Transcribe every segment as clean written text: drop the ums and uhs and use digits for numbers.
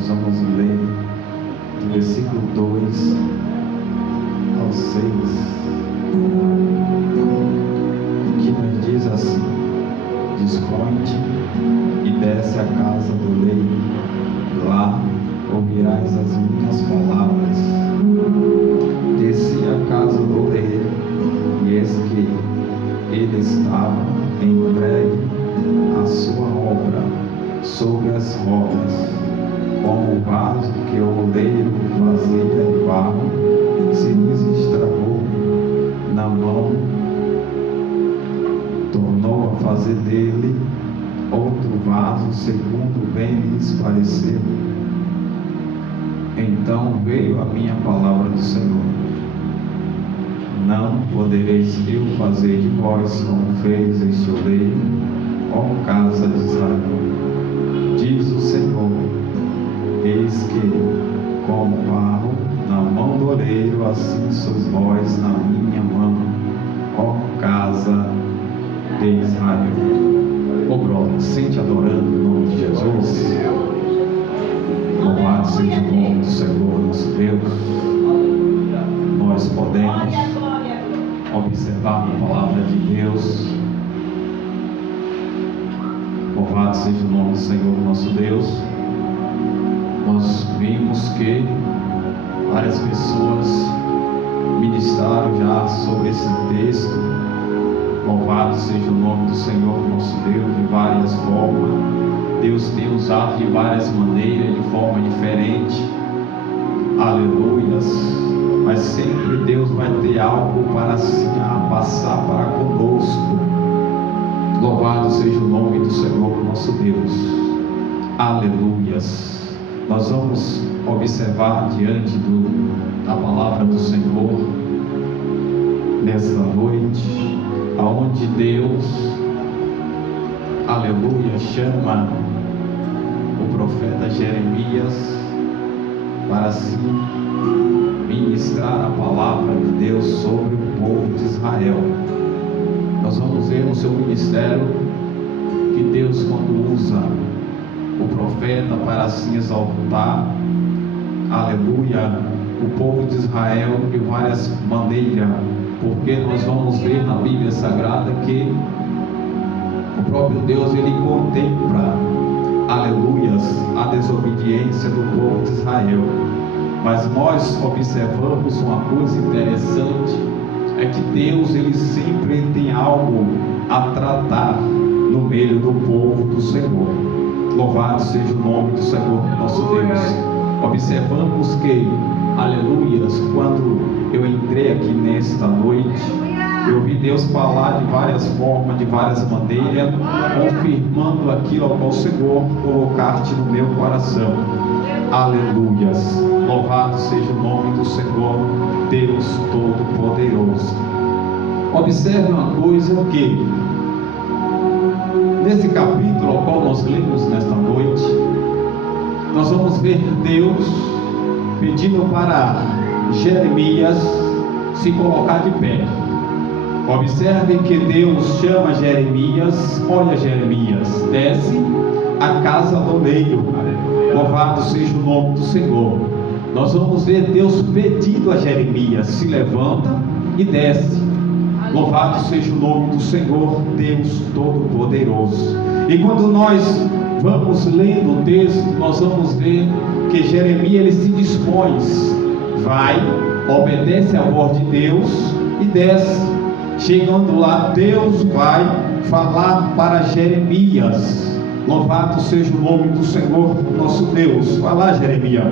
nós vamos ler do versículo 2 ao 6, que nos diz assim: dispõe-te e desce à casa do leiro, lá ouvirás as minhas palavras. Desci à casa do leiro, e eis que ele estava entregue à sua obra sobre as rodas, como o vaso que o oleiro fazia de barro se lhes estragou na mão, tornou a fazer dele outro vaso segundo bem lhes pareceu. Então veio a minha palavra do Senhor: não podereis eu fazer de vós como fez este oleiro, ó casa de Israel. Diz o Senhor: eis que, como barro na mão do oleiro, assim sois vós na minha mão, ó casa de Israel. Ô brother, sente adorando o nome de Jesus. Louvado seja o nome do Senhor nosso Deus. Nós podemos observar a palavra de Deus. Louvado seja o nome do Senhor nosso Deus. Nós vimos que várias pessoas ministraram já sobre esse texto. Louvado seja o nome do Senhor nosso Deus, de várias formas. Deus tem usado de várias maneiras, de forma diferente. Aleluias. Mas sempre Deus vai ter algo para passar para conosco. Louvado seja o nome do Senhor nosso Deus. Aleluias. Nós vamos observar diante da palavra do Senhor nesta noite, aonde Deus, aleluia, chama o profeta Jeremias para assim ministrar a palavra de Deus sobre o povo de Israel. Nós vamos ver no seu ministério que Deus, quando usa o profeta para assim exaltar, aleluia, o povo de Israel de várias maneiras, porque nós vamos ver na Bíblia Sagrada que o próprio Deus, ele contempla, aleluias, a desobediência do povo de Israel. Mas nós observamos uma coisa interessante, é que Deus, ele sempre tem algo a tratar no meio do povo do Senhor. Louvado seja o nome do Senhor nosso Deus. Observamos que, aleluias, quando eu entrei aqui nesta noite, eu vi Deus falar de várias formas, de várias maneiras, confirmando aquilo ao qual o Senhor colocar-te no meu coração. Aleluias. Louvado seja o nome do Senhor, Deus Todo-Poderoso. Observe uma coisa que, nesse capítulo ao qual nós lemos nesta noite, nós vamos ver Deus pedindo para Jeremias se colocar de pé. Observe que Deus chama Jeremias: olha, Jeremias, desce à casa do leiro. Louvado seja o nome do Senhor. Nós vamos ver Deus pedindo a Jeremias: se levanta e desce. Louvado seja o nome do Senhor, Deus Todo-Poderoso. E quando nós vamos lendo o texto, nós vamos ver que Jeremias, ele se dispõe, vai, obedece à voz de Deus e desce. Chegando lá, Deus vai falar para Jeremias. Louvado seja o nome do Senhor nosso Deus. Vai lá, Jeremias.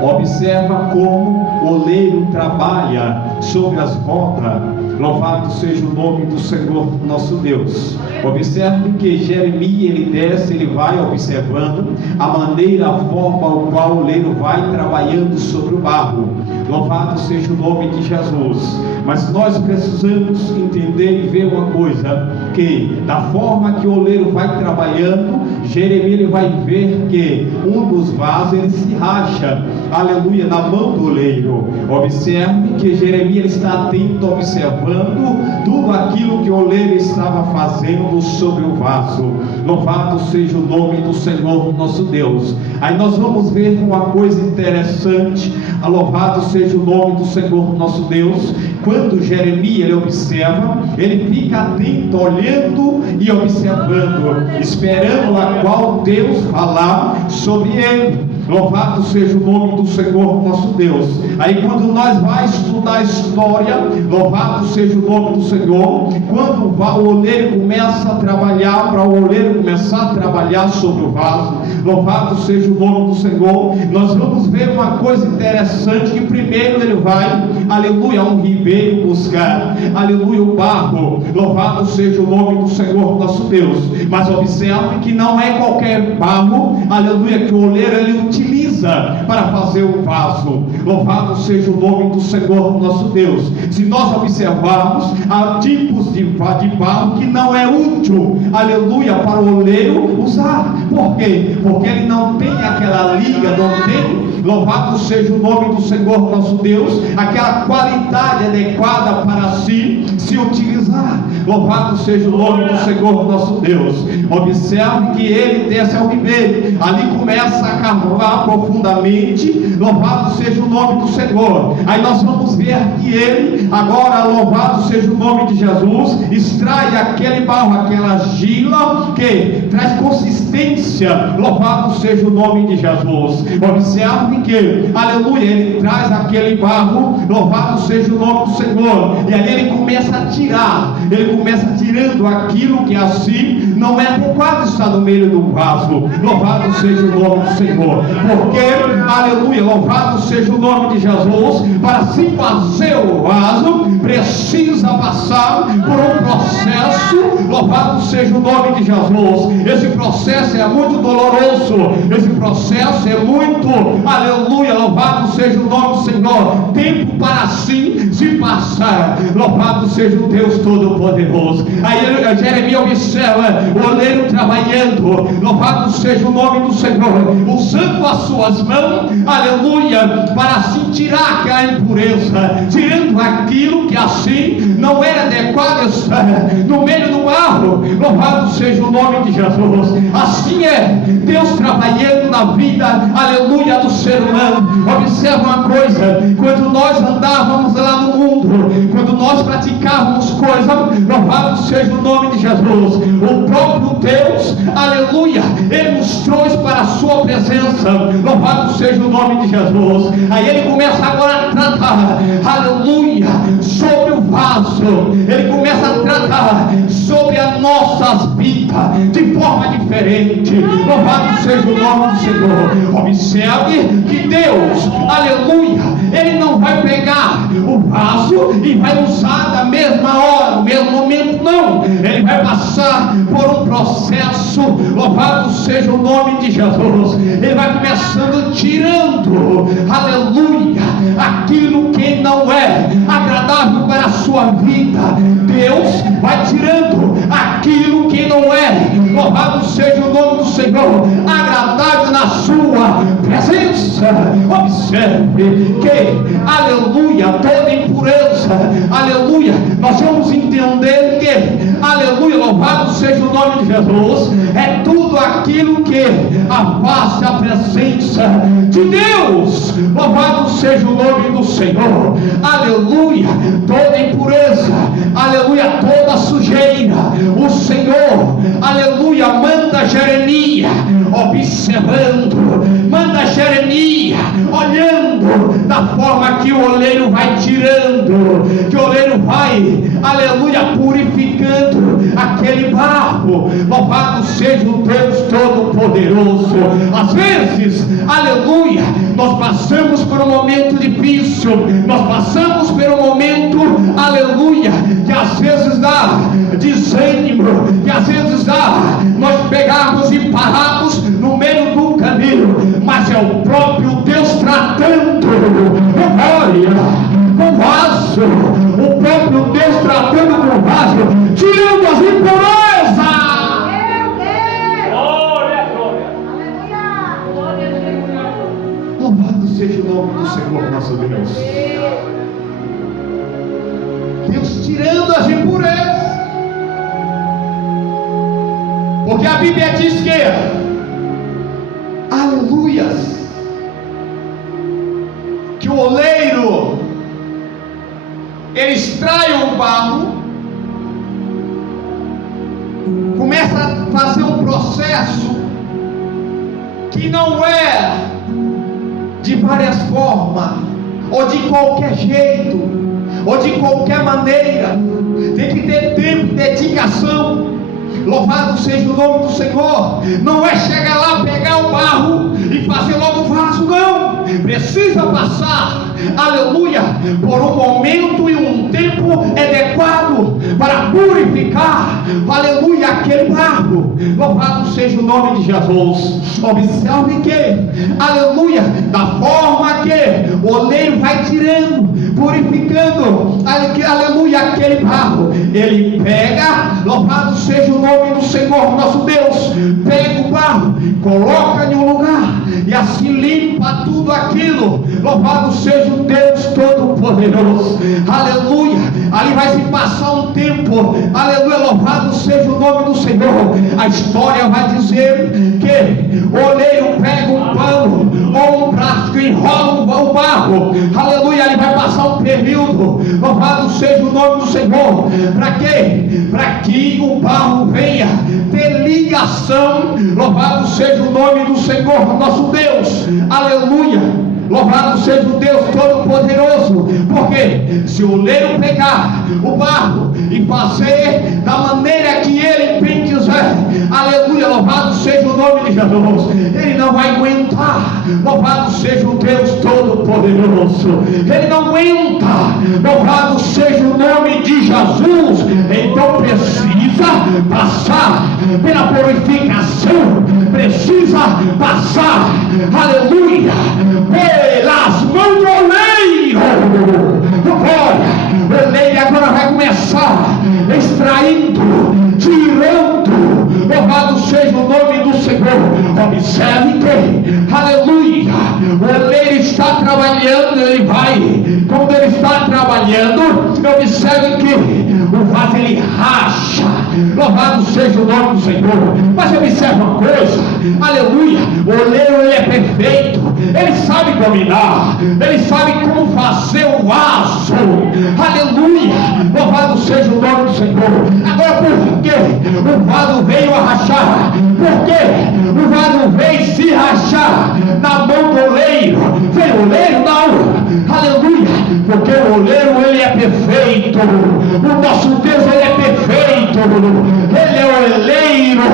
Observa como o oleiro trabalha sobre as rodas. Louvado seja o nome do Senhor nosso Deus. Observe que Jeremias, ele desce, ele vai observando a maneira, a forma ao qual o oleiro vai trabalhando sobre o barro. Louvado seja o nome de Jesus. Mas nós precisamos entender e ver uma coisa, que da forma que o oleiro vai trabalhando, Jeremias ele vai ver que um dos vasos ele se racha, aleluia, na mão do oleiro. Observe que Jeremias ele está atento, observando tudo aquilo que o oleiro estava fazendo sobre o vaso. Louvado seja o nome do Senhor nosso Deus. Aí nós vamos ver uma coisa interessante. Louvado seja o nome do Senhor nosso Deus. Quando Jeremias ele observa, ele fica atento, olhando e observando, esperando a qual Deus falar sobre ele. Louvado seja o nome do Senhor nosso Deus. Aí quando nós vamos estudar a história, louvado seja o nome do Senhor, quando o oleiro começa a trabalhar, para o oleiro começar a trabalhar sobre o vaso, louvado seja o nome do Senhor, nós vamos ver uma coisa interessante, que primeiro ele vai, aleluia, a um ribeiro buscar, aleluia, o barro. Louvado seja o nome do Senhor nosso Deus. Mas observe que não é qualquer barro, aleluia, que o oleiro ele utiliza para fazer o vaso. Louvado seja o nome do Senhor nosso Deus. Se nós observarmos, há tipos de barro que não é útil, aleluia, para o oleiro usar. Por quê? Porque ele não tem aquela liga, não tem, louvado seja o nome do Senhor nosso Deus, aquela qualidade adequada para se utilizar. Louvado seja o nome do Senhor nosso Deus. Observe que ele desce ao ribeiro, ali começa a cavar profundamente. Louvado seja o nome do Senhor. Aí nós vamos ver que ele, agora, louvado seja o nome de Jesus, extrai aquele barro, aquela argila que traz consistência. Louvado seja o nome de Jesus. Observe que, aleluia, ele traz aquele barro, louvado seja o nome do Senhor, e aí ele começa a tirar, ele começa tirando aquilo que assim não é adequado estar no meio do vaso. Louvado seja o nome do Senhor, porque, aleluia, louvado seja o nome de Jesus. Para se fazer o vaso, precisa passar por um processo. Louvado seja o nome de Jesus. Esse processo é muito doloroso, esse processo é muito, aleluia, louvado seja o nome do Senhor. Tempo para assim se passar. Louvado seja o Deus Todo-Poderoso. Aí Jeremias observa o oleiro trabalhando, louvado seja o nome do Senhor, usando as suas mãos, aleluia, para assim tirar aquela impureza, tirando aquilo que assim não era adequado estar no meio do barro. Louvado seja o nome de Jesus. Assim é Deus trabalhando na vida, aleluia, do ser humano. Observa uma coisa: quando nós andávamos lá no mundo, quando nós praticávamos coisas, louvado seja o nome de Jesus, o próprio Deus, aleluia, ele nos trouxe para a sua presença. Louvado seja o nome de Jesus. Aí ele começa agora a tratar, aleluia, sobre o vaso. Ele começa a tratar sobre as nossas vidas de forma diferente. Louvado seja o nome do Senhor. Observe que Deus, aleluia, ele não vai pegar o vaso e vai usar da mesma hora, no mesmo momento, não. Ele vai passar por um processo. Louvado seja o nome de Jesus. Ele vai começando tirando, aleluia, aquilo que não é agradável para a sua vida. Deus vai tirando aquilo que não é, louvado seja o nome do Senhor, agradável na sua presença. Observe que, aleluia, toda impureza, aleluia, nós vamos entender que, aleluia, louvado seja o nome de Jesus, é tudo aquilo que afasta a presença de Deus. Louvado seja o nome do Senhor, aleluia, toda impureza, aleluia, toda sujeira, o Senhor, aleluia, manda Jeremias observando, manda Jeremias olhando da forma que o oleiro vai tirando, que o oleiro vai, aleluia, purificando aquele barro. Louvado seja o Deus Todo-Poderoso. Às vezes, aleluia, nós passamos por um momento difícil, nós passamos por um momento, aleluia, que às vezes dá desânimo, que às vezes dá nós pegarmos e pararmos no meio do caminho, mas é o próprio Deus tratando, glória, com vaso, o próprio Deus tratando com vaso, tirando as impureza. Louvado seja o nome do Senhor nosso Deus. Deus tirando as impurezas. Porque a Bíblia diz que, aleluias, que o oleiro, ele extrai o barro, começa a fazer um processo que não é de várias formas, ou de qualquer jeito, ou de qualquer maneira. Tem que ter tempo, dedicação. Louvado seja o nome do Senhor. Não é chegar lá, pegar o barro e fazer logo o vaso, não. Precisa passar, aleluia, por um momento e um tempo adequado para purificar, aleluia, aquele barro. Louvado seja o nome de Jesus. Observe que, aleluia, da forma que o oleiro vai tirando, purificando, aleluia, aquele barro, ele pega, louvado seja o nome do Senhor nosso Deus, pega o barro, coloca em um lugar e assim limpa tudo aquilo. Louvado seja o Deus Todo-Poderoso, aleluia. Ali vai se passar um tempo, aleluia, louvado seja o nome do Senhor. A história vai dizer que o oleiro pega um pano ou um plástico e enrola o barro, aleluia. Ele vai passar um período, louvado seja o nome do Senhor. Para quê? Para que o barro venha ter ligação, louvado seja o nome do Senhor nosso Deus, aleluia. Louvado seja o Deus Todo-Poderoso. Porque se o oleiro pegar o barro e fazer da maneira que ele bem quiser, aleluia, louvado seja o nome de Jesus, ele não vai aguentar. Louvado seja o Deus Todo-Poderoso, ele não aguenta. Louvado seja o nome de Jesus. Então precisa passar pela purificação, precisa passar, aleluia, pelas mãos do oleiro. Agora, o oleiro agora vai começar extraindo, tirando. Louvado seja o nome do Senhor. Observe que, aleluia, o oleiro está trabalhando. Ele vai, quando ele está trabalhando, observe que o vaso ele racha. Louvado seja o nome do Senhor. Mas observe uma coisa, aleluia, o oleiro ele é perfeito, ele sabe dominar, ele sabe como fazer o vaso, aleluia, louvado seja o nome do Senhor. Agora por que o vaso veio a rachar? Por que o vaso veio se rachar na mão do oleiro? Veio o oleiro? Não, aleluia, porque o oleiro ele é perfeito, o nosso Deus ele é perfeito, ele é o oleiro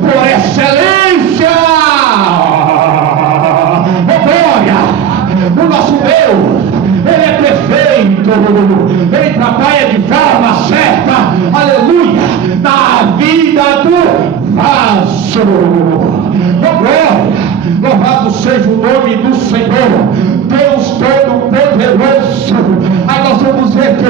por excelência. O nosso Deus, ele é perfeito, ele trabalha de forma certa, aleluia, na vida do vaso. Glória, louvado seja o nome do Senhor, Deus Todo-Poderoso. Aí nós vamos ver que,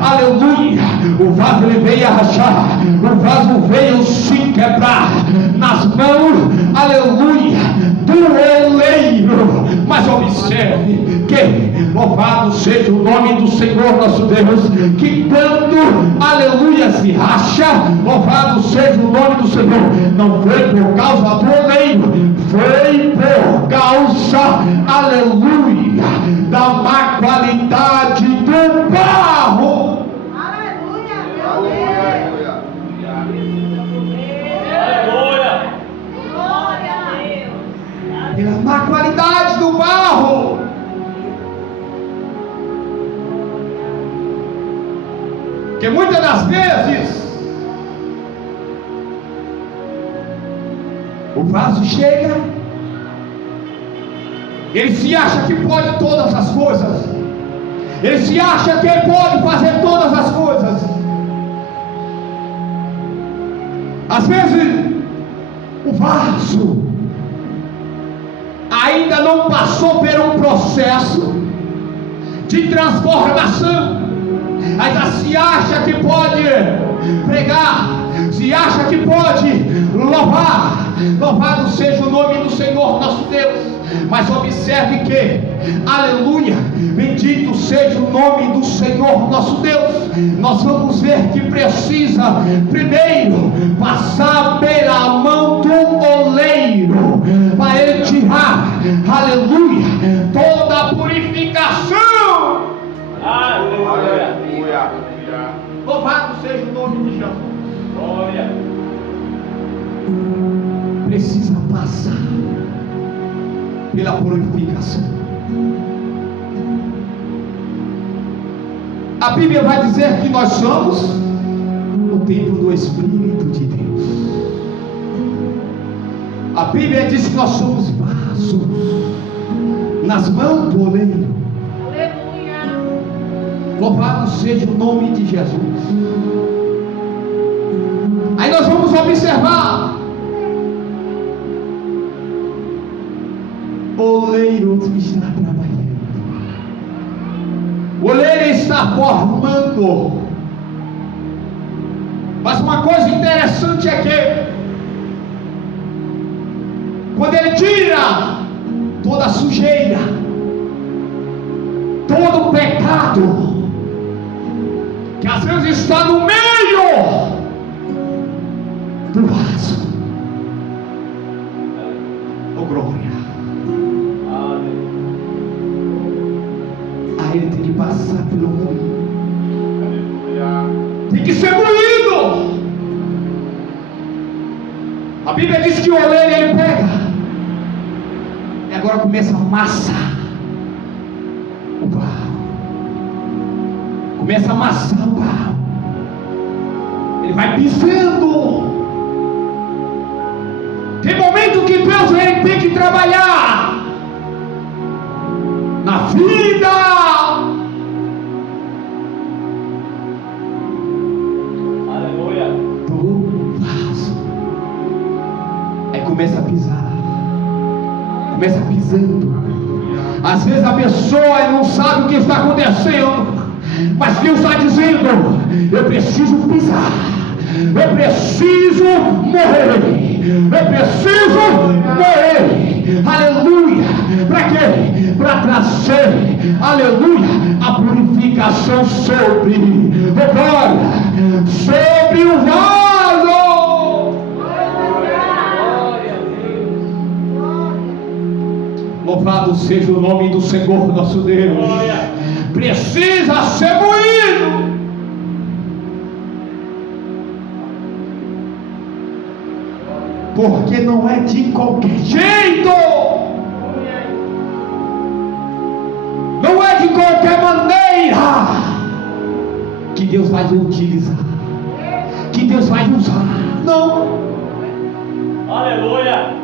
aleluia, o vaso ele veio a rachar, o vaso veio se quebrar nas mãos, aleluia, do oleiro. Mas observe que, louvado seja o nome do Senhor nosso Deus, que quando, aleluia, se racha, louvado seja o nome do Senhor, não foi por causa do oleiro, foi por causa, aleluia, da má qualidade do barro. Aleluia, meu Deus. Glória a Deus. Pela má qualidade do barro. Porque muitas das vezes o vaso chega, ele se acha que pode todas as coisas, ele se acha que ele pode fazer todas as coisas. Às vezes o vaso ainda não passou por um processo de transformação, ainda se acha que pode pregar, se acha que pode louvar, louvado seja o nome do Senhor nosso Deus. Mas observe que, aleluia, bendito seja o nome do Senhor nosso Deus. Nós vamos ver que precisa primeiro passar pela mão do oleiro, para ele tirar, aleluia, toda a purificação. Aleluia. Louvado seja o nome de Jesus. Glória. Precisa passar pela purificação. A Bíblia vai dizer que nós somos o templo do Espírito de Deus. A Bíblia diz que nós somos vasos nas mãos do oleiro. Aleluia. Louvado seja o nome de Jesus. Aí nós vamos observar: o oleiro está trabalhando, o oleiro está formando. Mas uma coisa interessante é que, quando ele tira toda a sujeira, todo o pecado que às vezes está no meio do vaso, oh glória, aí ele tem que passar pelo moinho, tem que ser moído. A Bíblia diz que o oleiro ele pega e agora começa a amassar o barro, começa a amassar o barro, ele vai pisando. Tem momento que Deus ele tem que trabalhar na vida. Aleluia. Do vaso. Aí começa a pisar, começa pisando. Às vezes a pessoa não sabe o que está acontecendo, mas Deus está dizendo: eu preciso pisar, eu preciso morrer, eu preciso morrer, aleluia. Para quê? Para trazer, aleluia, a purificação sobre o glória, sobre o vaso. Glória a Deus. Louvado seja o nome do Senhor nosso Deus. Glória. Precisa ser moído. Porque não é de qualquer jeito, não é de qualquer maneira que Deus vai utilizar, que Deus vai usar. Não. Aleluia.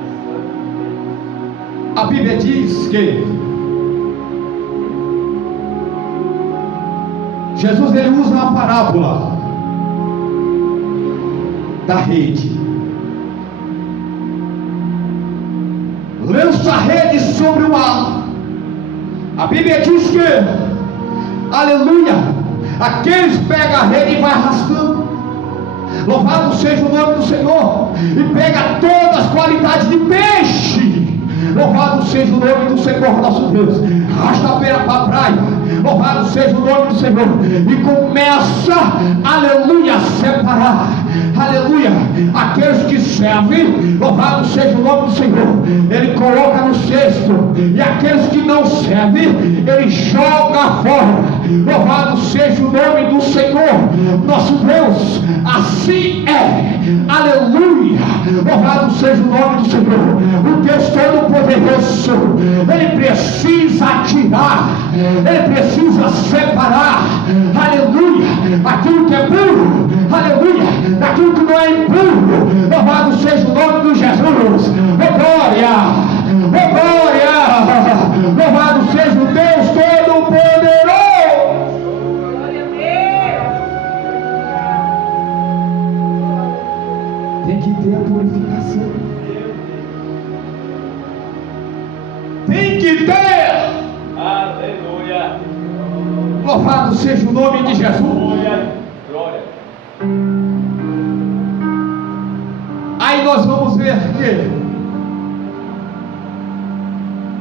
A Bíblia diz que Jesus ele usa a parábola da rede. Lança a rede sobre o mar. A Bíblia diz que, aleluia, aqueles pegam a rede e vai arrastando. Louvado seja o nome do Senhor. E pega todas as qualidades de peixe. Louvado seja o nome do Senhor nosso Deus. Arrasta a beira para a praia. Louvado seja o nome do Senhor. E começa, aleluia, a separar, aleluia, aqueles que servem. Louvado seja o nome do Senhor. Ele coloca no cesto. E aqueles que não servem, ele joga fora. Louvado seja o nome do Senhor nosso Deus. Assim é, aleluia. Louvado seja o nome do Senhor. O Deus Todo-Poderoso, ele precisa tirar, ele precisa separar, aleluia, aquilo que é puro, aleluia, daquilo que não é impuro. Louvado seja o nome de Jesus. Oh glória, oh glória. Louvado seja o Deus Todo-Poderoso. Glória a Deus. Tem que ter a purificação, tem que ter. Aleluia. Louvado seja o nome de Jesus. Glória. Glória. Aí nós vamos ver que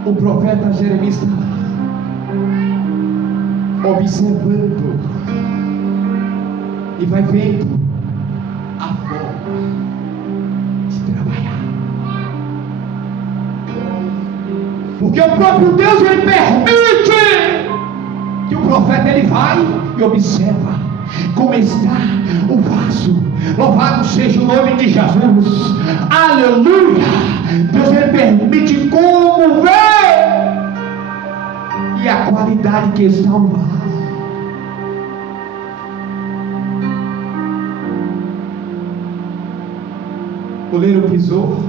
o profeta Jeremias estava observando e vai vendo a forma de trabalhar, porque o próprio Deus ele permite que o profeta ele vai e observa como está o vaso. Louvado seja o nome de Jesus, aleluia. Deus ele permite como vê e a qualidade que está o vaso. O oleiro pisou,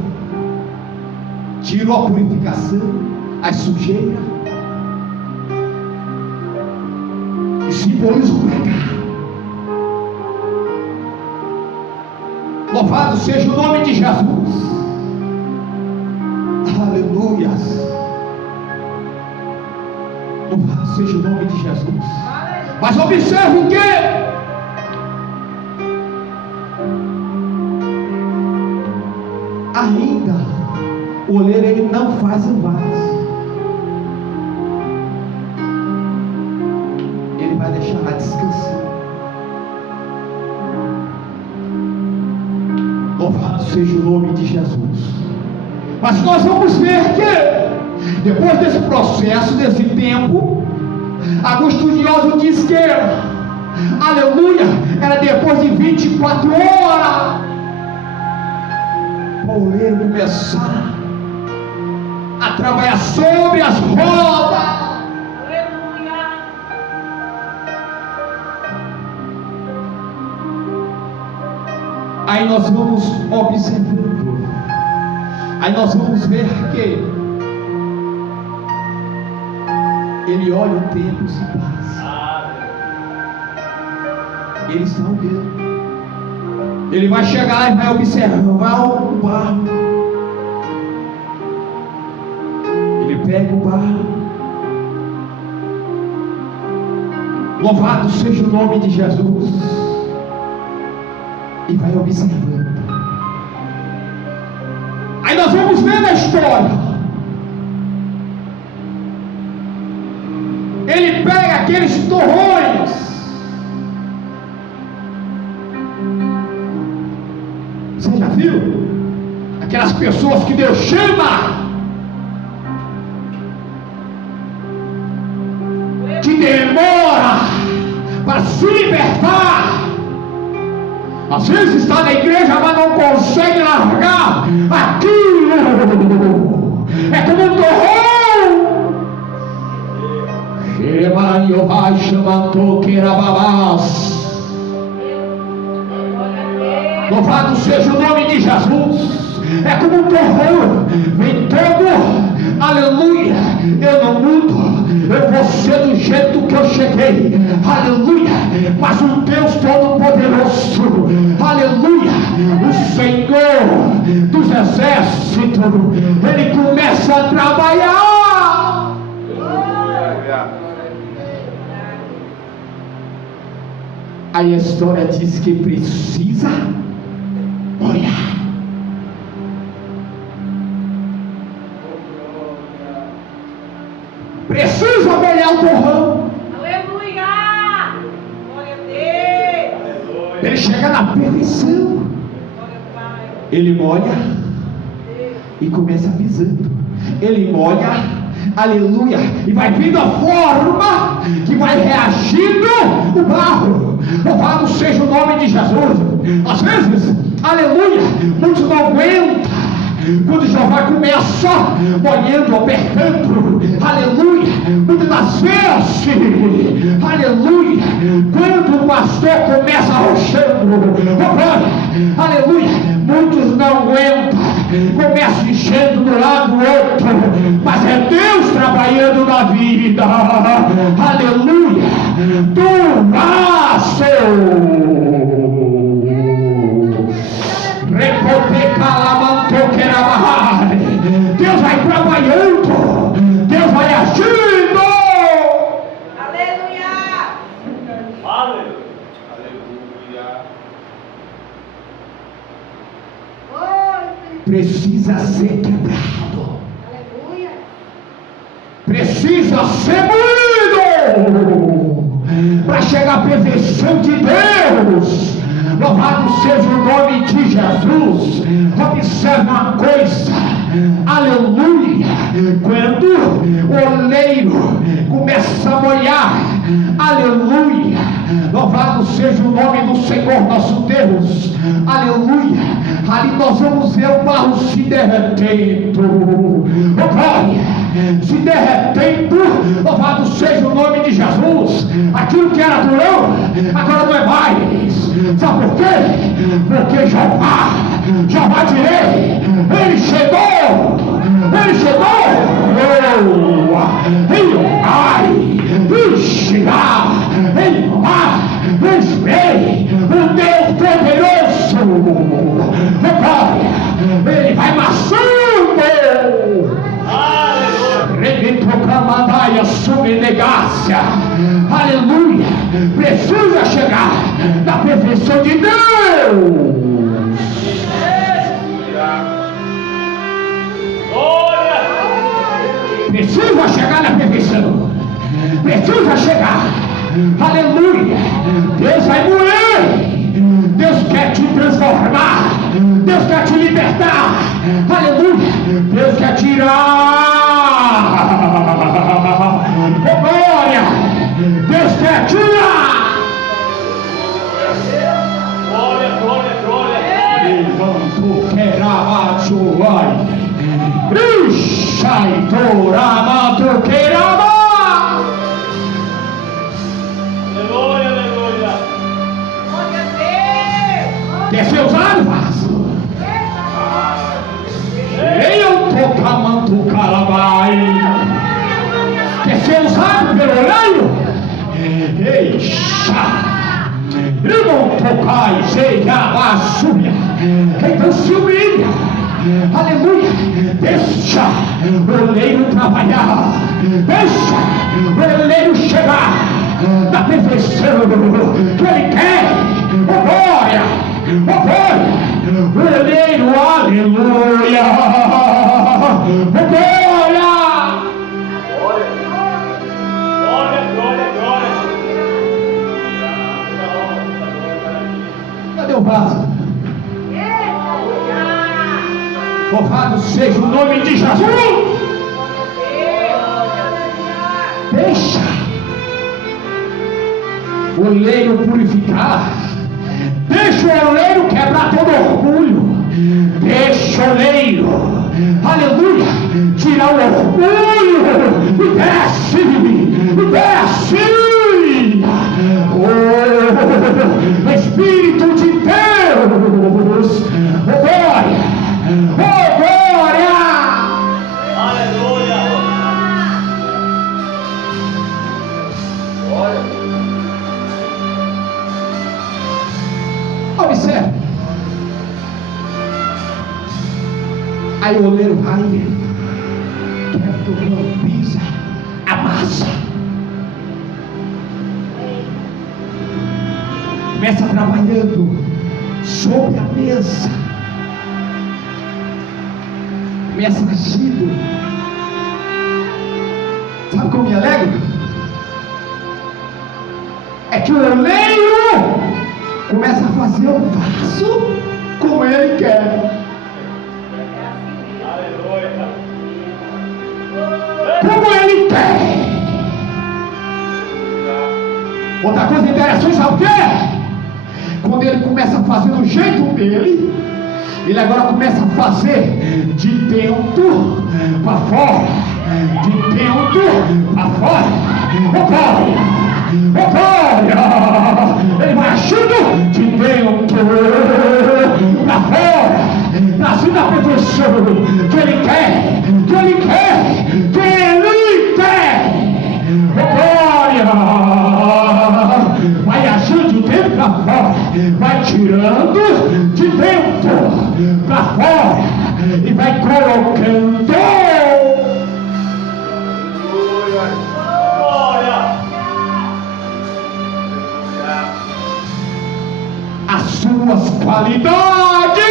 tirou a purificação, as sujeiras, e simboliza o pecado. Louvado seja o nome de Jesus, aleluias. Louvado seja o nome de Jesus. Mas observe o que? Ainda o oleiro ele não faz o vaso, ele vai deixar lá descansando. Louvado seja o nome de Jesus. Mas nós vamos ver que depois desse processo, desse tempo, alguns estudiosos dizem que, aleluia, era depois de 24 horas o oleiro começar a trabalhar sobre as rodas. Aleluia. Aí nós vamos observando, aí nós vamos ver que ele olha o tempo se passa, ele está olhando. Ele vai chegar e vai observar o barro. Ele pega o barro. Louvado seja o nome de Jesus. E vai observando. Aí nós vamos ver na história. Ele pega aqueles torrões. Você já viu? Aquelas pessoas que Deus chama, que demora para se libertar. Às vezes está na igreja, mas não consegue largar aquilo. É como um torrão. Vai chamando queirababás. Louvado seja o nome de Jesus. É como um torrão, vem todo, aleluia. Eu não mudo, eu vou ser do jeito que eu cheguei, aleluia. Mas o Deus Todo-Poderoso, aleluia, o Senhor dos Exércitos, ele começa a trabalhar. Aí a história diz que precisa olhar. Precisa olhar o torrão. Aleluia. Glória a Deus. Ele chega na perfeição. Glória ao Pai. Ele molha e começa pisando. Ele molha, aleluia, e vai vindo a forma que vai reagindo o barro. Louvado seja o nome de Jesus. Às vezes, aleluia, muitos não aguentam. Quando Jeová começa molhando, apertando, aleluia, muitas das vezes, aleluia, quando o pastor começa arrochando, aleluia, muitos não aguentam, começam enchendo do lado do outro, mas é Deus trabalhando na vida, aleluia, do laço. Deus vai trabalhando, Deus vai agindo. Aleluia. Aleluia. Glória precisa ser quebrado, Aleluia. precisa ser moído para chegar à perfeição de Deus. Louvado seja o nome de Jesus. Observe uma coisa, aleluia, quando o oleiro começa a molhar, aleluia, louvado seja o nome do Senhor nosso Deus, aleluia, ali nós vamos ver o barro se derretendo, oh glória, se derretendo, louvado seja o nome de Jesus. Aquilo que era durão, agora não é mais. Sabe por quê? Porque Jeová direi, ele chegou, ele vai, ele vai, esperei, o Deus poderoso, glória, ele vai maçando. Rebetrocamadaia subnegácia, aleluia, precisa chegar na perfeição de Deus. Precisa chegar na perfeição, precisa chegar, aleluia. Deus vai moer, Deus quer te transformar, Deus quer te libertar, aleluia. Deus quer tirar, oh glória, Deus quer tirar. Glória, glória, glória. Levanto queramachuai, Rishai toramato querama. Aleluia, aleluia. Glória a Deus. Quer ser usado, vaso? Eu tô camanto calabai. Quer ser usado pelo oleiro? Eixa! Eu não tocai, sei a súbia. Então se humilha, aleluia. Deixa o oleiro trabalhar, deixa o oleiro chegar na perfeição que ele quer. Oh glória, oh glória. O oleiro, aleluia, oh glória. Glória, glória, glória. Cadê o vaso? Louvado seja o nome de Jesus. Deixa o oleiro purificar, deixa o oleiro quebrar todo orgulho, deixa o oleiro, aleluia, tirar o orgulho e desce, oh Espírito de Deus, oh glória, oh glória. Aleluia. Glória. Observe. Aí o oleiro vai, quebra, pisa, amassa, começa trabalhando sobre a mesa, começa agindo. Sabe como me alegro? É que o oleiro começa a fazer o vaso como ele quer. Aleluia. Como ele quer. Outra coisa interessante, sabe o que é? Quando ele começa a fazer do jeito dele, ele agora começa a fazer de dentro para fora, de dentro para fora. Oh glória, oh glória. Ele vai achando de dentro para fora, trazendo a perfeição que ele quer, que ele quer, que ele quer. Oh glória. Vai achando de dentro para fora, vai tirando de dentro para fora e vai colocando. Glória. As suas qualidades.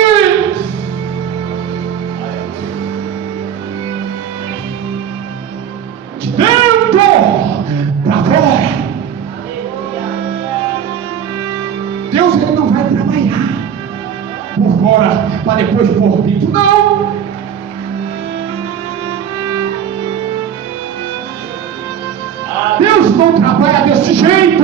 de dentro para fora. Deus, ele não vai trabalhar por fora para depois por dentro, não. Deus não trabalha desse jeito.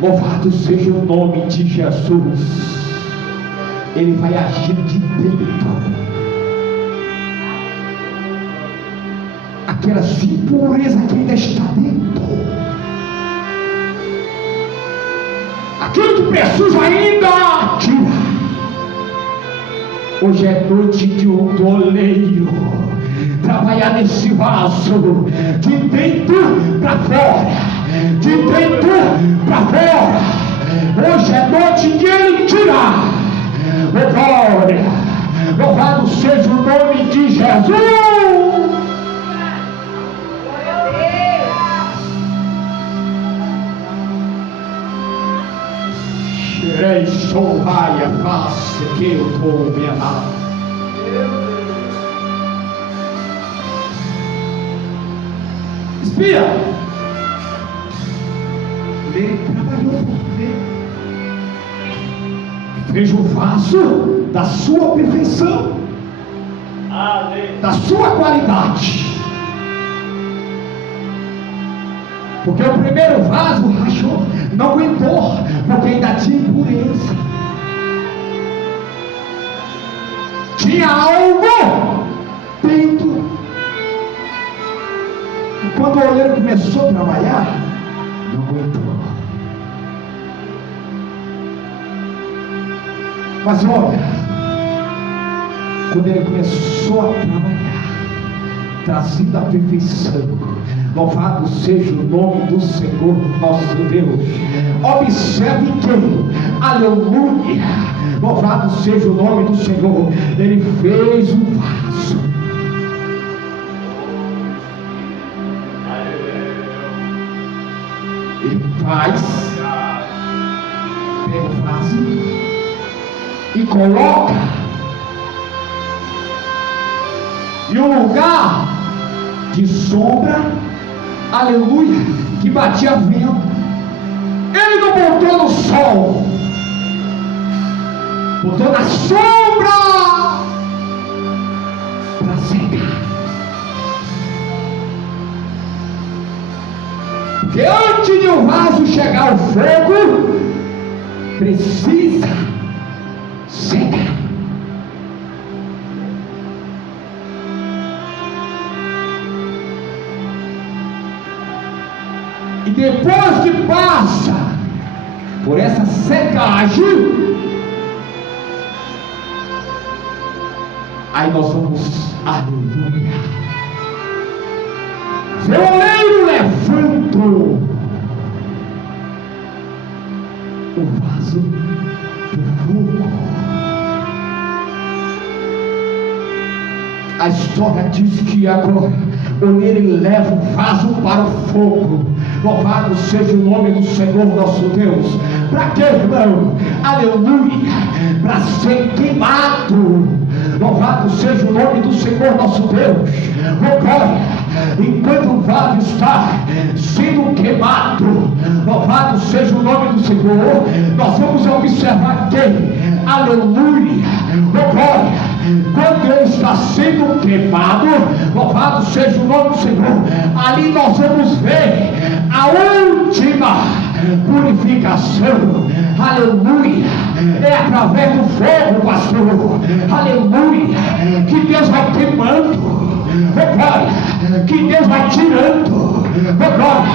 Louvado seja o nome de Jesus. Ele vai agir de dentro. Aquelas impurezas que ainda está dentro, aquilo que precisa ainda tirar. Hoje é noite de um doleiro trabalhar nesse vaso, de dentro para fora, de dentro para fora. Hoje é noite de ele tirar. Oh, glória! Louvado seja o nome de Jesus. Sou raia, face que eu vou me amar. Espia, ele trabalhou por você, fez o vaso da sua perfeição, da sua qualidade. Porque o primeiro vaso rachou, não aguentou, porque ainda tinha impureza, tinha algo dentro. E quando o oleiro começou a trabalhar, não aguentou. Mas olha, quando ele começou a trabalhar, trazendo a perfeição, louvado seja o nome do Senhor nosso Deus. Observe que, aleluia, louvado seja o nome do Senhor, ele fez um vaso. Ele faz, pega o vaso e coloca em um lugar de sombra, aleluia, que batia vento. Ele não botou no sol, botou na sombra para secar. Porque antes de o vaso chegar ao fogo, precisa secar. E depois que passa por essa secagem, aí nós vamos, aleluia, ver o oleiro levantou o vaso do fogo. A história diz que agora o oleiro leva o vaso para o fogo. Louvado seja o nome do Senhor nosso Deus. Para quê, irmão? Aleluia! Para ser queimado. Louvado seja o nome do Senhor nosso Deus. Oh, glória! Enquanto o vaso está sendo queimado, louvado seja o nome do Senhor, nós vamos observar que, aleluia, oh, glória! Quando ele está sendo queimado, louvado seja o nome do Senhor, ali nós vamos ver a última purificação. Aleluia! É através do fogo, pastor. Aleluia! Que Deus vai queimando. Oh, glória! Que Deus vai tirando. Oh, glória!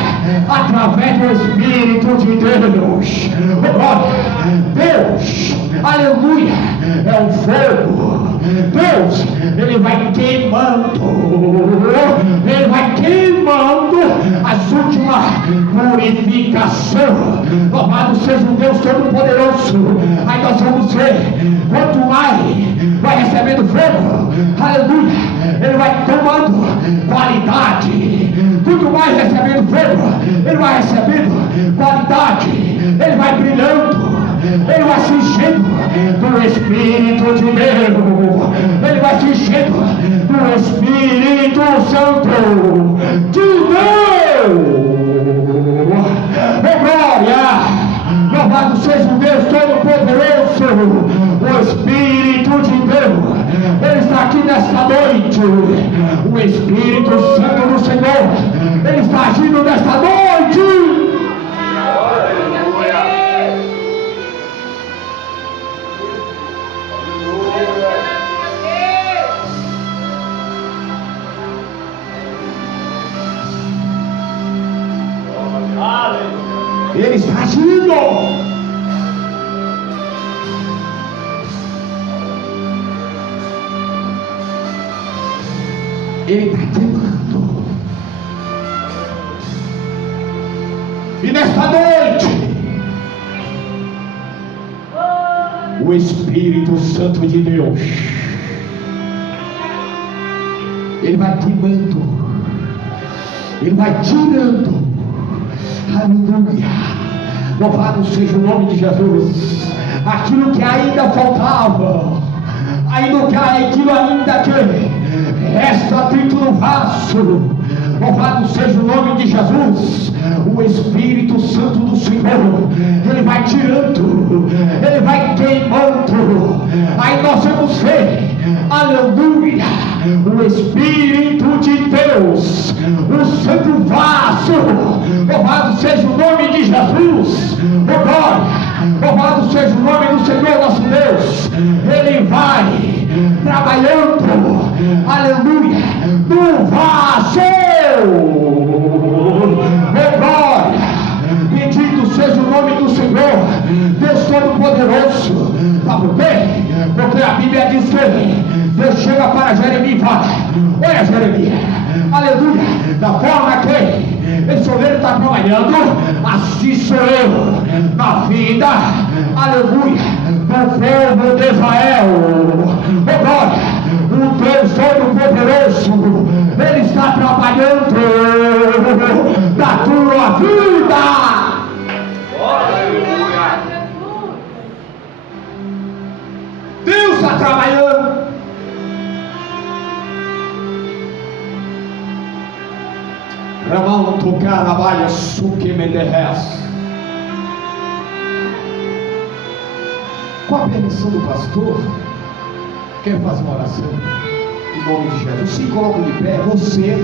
Através do Espírito de Deus. Oh, glória! Deus, aleluia, é o fogo. Deus, ele vai queimando, ele vai queimando as últimas purificações. Louvado seja o Deus Todo-Poderoso. Aí nós vamos ver, quanto mais vai recebendo fogo, aleluia, ele vai tomando qualidade. Quanto mais recebendo fogo, ele vai recebendo qualidade. Ele vai brilhando, ele vai se enchendo do Espírito de Deus. Ele vai te enchendo do Espírito Santo de Deus. Oh, glória! Louvado seja o Deus Todo-Poderoso, o Espírito de Deus. Ele está aqui nesta noite. O Espírito Santo do Senhor, Ele está agindo nesta noite. Ele está agindo. Ele está queimando. E nesta noite, o Espírito Santo de Deus, Ele vai queimando, Ele vai tirando. Aleluia, louvado seja o nome de Jesus. Aquilo que ainda faltava, aquilo ainda que resta dentro do vaso, louvado seja o nome de Jesus. O Espírito Santo do Senhor, Ele vai tirando, Ele vai queimando. Aí nós vamos ver, aleluia, o Espírito de Deus, o santo vaso, louvado seja o nome de Jesus. Oh, glória, louvado seja o nome do Senhor nosso Deus. Ele vai trabalhando, aleluia, no vaso. Oh, glória, bendito seja o nome do Senhor, Deus Todo-Poderoso. Sabe por quê? Porque a Bíblia diz que Deus chega para Jeremias e fala: olha, Jeremias, aleluia, da forma que esse oleiro está trabalhando, assim sou eu na vida, aleluia, do povo de Israel. Oh, glória, o Deus Todo-Poderoso, Ele está trabalhando na tua vida. Deus está trabalhando. Ramão tocar a balha, suque me derrece. Com a permissão do pastor, quero fazer uma oração em nome de Jesus. Se coloca de pé, você